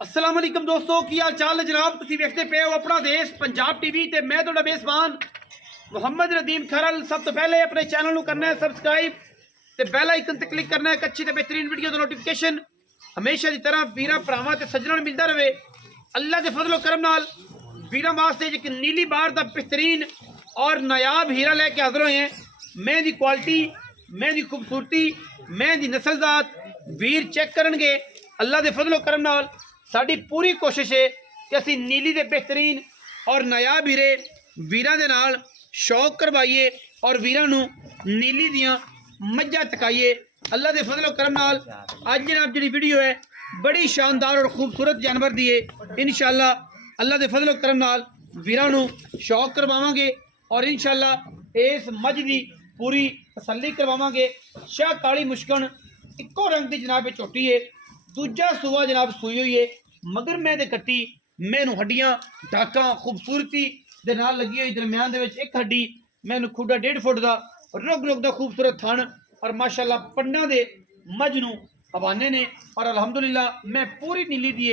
अस्सलाम वालेकुम दोस्तों, की हाल चाल है जनाब। तुसीं वेखदे पे हो अपना देश पंजाब टीवी ते मैं तुहाडा मेज़बान मुहम्मद नदीम खरल। सब तो पहले अपने चैनल को करना है सबसक्राइब ते बेल आइकन ते क्लिक करना है। एक अच्छी ते बेहतरीन वीडियो दा नोटिफिकेशन हमेशा की तरह वीरां भरावां ते सज्जणां नूं मिलदा रहे। अल्लाह के फजलो करम नाल वीरां वास्ते एक नीली बार दा बेहतरीन और नायाब हीरा लेके हाजिर होए हैं। मैं दी क्वालिटी, मैं दी खूबसूरती, मैं दी नस्लजात वीर चेक करनगे। अल्लाह के फजलो करम नाल साड़ी पूरी कोशिश है कि असी नीली दे बेहतरीन और नायाब हीरे वीरां दे नाल शौक करवाइए और वीरां नूं नीली दियां मज्जां चकाइए। अल्लाह के फजलो करम नाल अज जनाब जी वीडियो है बड़ी शानदार और खूबसूरत जानवर दी है। इंशाअल्लाह अल्लाह के फजलो करम नाल वीरां नूं शौक करवावांगे और इंशाअल्लाह इस मझ दी पूरी तसल्ली करवावांगे। शाह काली मुश्कन इक्को रंग की जनाब झोटी है, दूजा सूआ जनाब सूई हुई है, मगर मैं दे कट्टी मैनू हड्डियां टाका खूबसूरती दे नाल लगी हुई। दरम्यान दे विच एक हड्डी मैनू खुडा 1.5 फुट का रुग रुग दा खूबसूरत थण और माशाअल्लाह पन्ना दे मझ नू हवाने ने। और अलहमदुलिल्लाह मैं पूरी नीली दी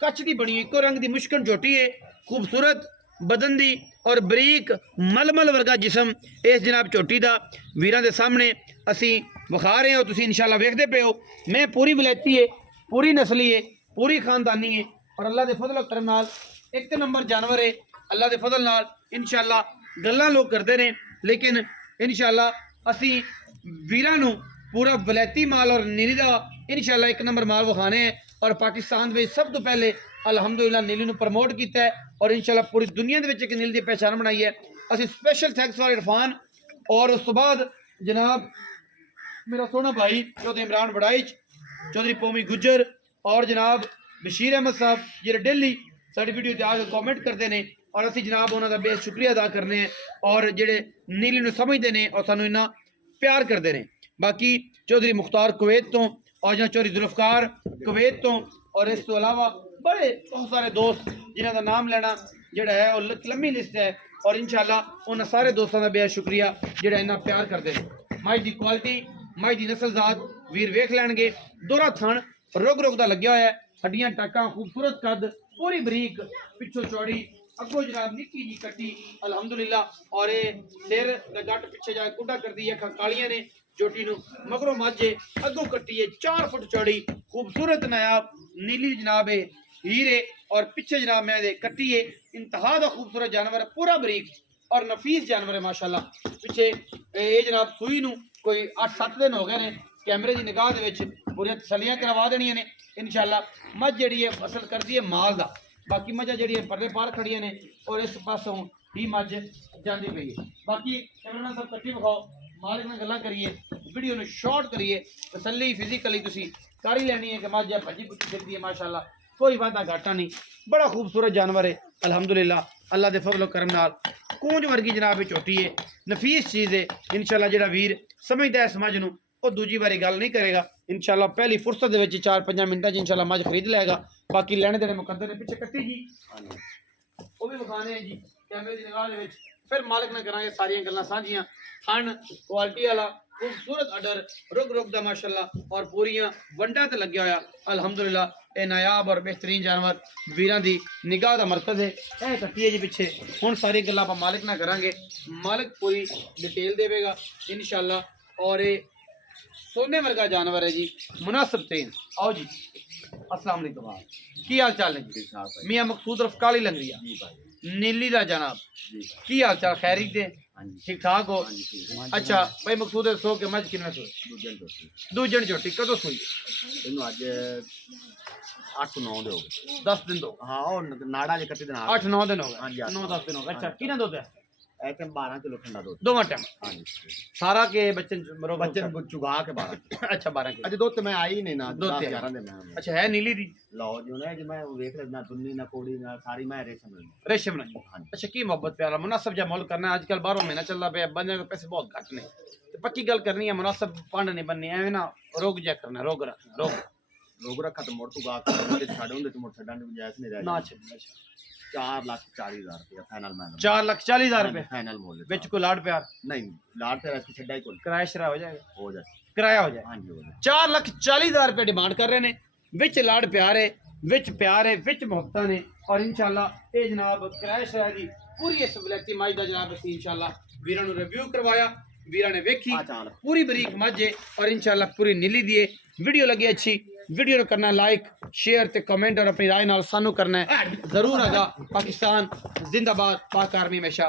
कच्छ दी बनी इको रंग दी मुश्कन झोटी है, खूबसूरत बदन दी और बरीक मलमल वर्गा जिसम इस जनाब झोटी का वीरां दे सामने असी विखा रहे हो। तुसीं इंशाअल्लाह वेखदे पे हो। मैं पूरी विलायती है, पूरी नस्ली है, पूरी खानदानी है और अल्लाह के फजल करम नाल एक नंबर जानवर है। अल्लाह के फजल नाल इंशाअल्लाह गल्लां लोग करते हैं, लेकिन इंशाअल्लाह असी वीरां नूं पूरा विलायती माल और नीली का इंशाअल्लाह एक नंबर माल विखाने हैं। और पाकिस्तान में सब तो पहले अलहमदुलिल्लाह नीली नूं प्रमोट किया है और इंशाअल्लाह पूरी दुनिया के एक नीली की पहचान बनाई है। असी स्पेशल थैंक्स फॉर इरफान और उस तो बाद जनाब मेरा सोना भाई चौधरी इमरान बड़ाइच, चौधरी पोमी गुज्जर और जनाब बशीर अहमद साहब जो डेली साड़ी वीडियो से आके कॉमेंट करते हैं और असी जनाब उन्होंने बेहद शुक्रिया अदा करने हैं और जेडे नीली नूं समझते हैं और सानू इन्ना प्यार करते हैं। बाकी चौधरी मुख्तार कुवैत तो और जहाँ चौधरी जुल्फकार कुवैत तो और इस तो अलावा बड़े बहुत सारे दोस्त जिन्हों का नाम लेना जोड़ा है और लम्मी लिस्ट है और इंशाअल्लाह उन्होंने सारे दोस्तों का बेहद शुक्रिया जोड़ा इन्ना प्यार करते हैं। माई की क्वालिटी, माई की नस्लजात वीर वेख लैणगे। दोहरा थण रुग रुग का लग्या होया है, हड्डियां टाका खूबसूरत कद पूरी बरीक पिछों चौड़ी अगो जनाब निक्की जी कट्टी अलहमदुलिल्लाह और ये सिर गट पिछे जाके कुड्डा कर दी अखा कालियां ने चोटी नूं मगरों माझे अगों कट्टी है 4 फुट चौड़ी खूबसूरत नायाब नीली जनाब है हीरे और पिछे जनाब मैं कट्टी है। इंतहा का खूबसूरत जानवर है, पूरा बरीक और नफीस जानवर है माशाअल्लाह। पिछे ये जनाब सूई नूं कोई 8-7 दिन हो गए ने कैमरे की निगाह दे विच पूरी तसलियां करवा देनियां ने इंशाअल्लाह। मझ जिहड़ी है फसल करती है माल दा, बाकी मझां जिहड़ियां परले पार खड़ियां ने और इस पासों ही मझ जाती पई है। बाकी कैमरा सब कट्टी विखाओ, मालिक नाल गल्लां करिए, वीडियो नूं शॉर्ट करिए, तसल्ली फिजिकली तुसीं कर ही लैनी है कि मझ भजी भुजी फिरदी है माशाअल्लाह, कोई वादा घाटा नहीं। बड़ा खूबसूरत जानवर है अल्हम्दुलिल्लाह। अल्लाह के फजलो करम नाल कूंज वर्गी जनाब झोटी है, नफीस चीज़ है। इंशाअल्लाह जेड़ा वीर समझदा है इस मझ नूं वो दूजी बारी गल नहीं करेगा। इंशाअल्लाह पहली फुरसत दे विच 4-5 मिनटां इंशाअल्लाह मझ खरीद लेगा। बाकी लैने देने मुकद्दर ने। पिछे कट्टी जी वो भी विखाने हैं जी कैमरे की निगाह दे विच, फिर मालिक ने करांगे सारियां गल्लां साझियां। थण क्वालिटी वाला खूबसूरत अडर रुग रुग दा माशाअल्लाह और पूरियां वंडा ते लग्या होया अलहमदुलिल्लाह। ये नायाब और बेहतरीन जानवर वीरां दी निगाह दा मरकज है। यह कट्टी है जी पिछे। हुण सारी गल्लां आपां मालिक नाल करांगे, मालिक पूरी डिटेल देवेगा इंशाअल्लाह। और ये सोने वर्गा जानवर है जी, मुनासिब तरीन। आओ जी, अस्सलाम वालेकुम, की हाल चाल है जी? मियां मकसूद रफ काली लंगरिया नीली दा जनाब, की हाल चाल? खैरी दे ठीक ठाक हो? अच्छा भाई मकसूद सो के मझ किन्ने सोई? दूजन झोटी कदों सोई? अज 8-9 दिन हो गए। 10 दिन हो? हाँ और नाड़ा जे कट्टे 8-9 दिन हो गए। हाँ जी 9-10 दिन हो गए। अच्छा किन्ना दुध है? ऐसे 12 किलो ठंडा दूध। दोवां टाइम हाँ जी सारा के बच्चन बरोबर? बच्चन चुगा के 12। अच्छा 12 किलो। अज दूध मैं आई नहीं ना, दूध 10-11 दिन मैं। अच्छा है नीली दी? लो जो ना जी मैं देख लेना दुन्नी ना कोड़ी ना सारी मैं रेशम में। रेशम नहीं? अच्छा की मोहब्बत प्यारा मुनासिब जा मुल करना है। आजकल 12 महीना चलता पे बंदे के पैसे बहुत घट ने, पक्की गल करनी है, मुनासिब पंड नहीं बननी एवं ना रोग जैक करना, रोग रखना रोग रखा तो मुड़ तू गा के छाड़े होंगे तो मुड़ छड़न की गुंजाइश नहीं रह ना। 4,40,000 रुपया फाइनल मैन। 4,40,000 रुपए फाइनल मोल बिच कोई लाड़ प्यार नहीं, लाड़ प्यार इसकी छड्डा ही कोई किराया शरा हो जाएगा? हो जाए किराया हो जाए। हाँ जी हो जाए। 4,40,000 रुपए डिमांड कर रहे हैं, विच लाड़ प्यार है, विच प्यार है विच मुहब्बत ने और इंशाल्लाह ये जनाब क्रैश है दी पूरी इस वलैती मज का जनाब असीं इंशाल्लाह वीरां नूं रिव्यू करवाया वीरां ने वेखी पूरी बरीक मज है और इंशाल्लाह पूरी नीली दी है। वीडियो लगी अच्छी वीडियो नूं करना लाइक शेयर ते कमेंट और अपनी राय नाल सानू करना है जरूर। आगा पाकिस्तान जिंदाबाद, पाक आर्मी हमेशा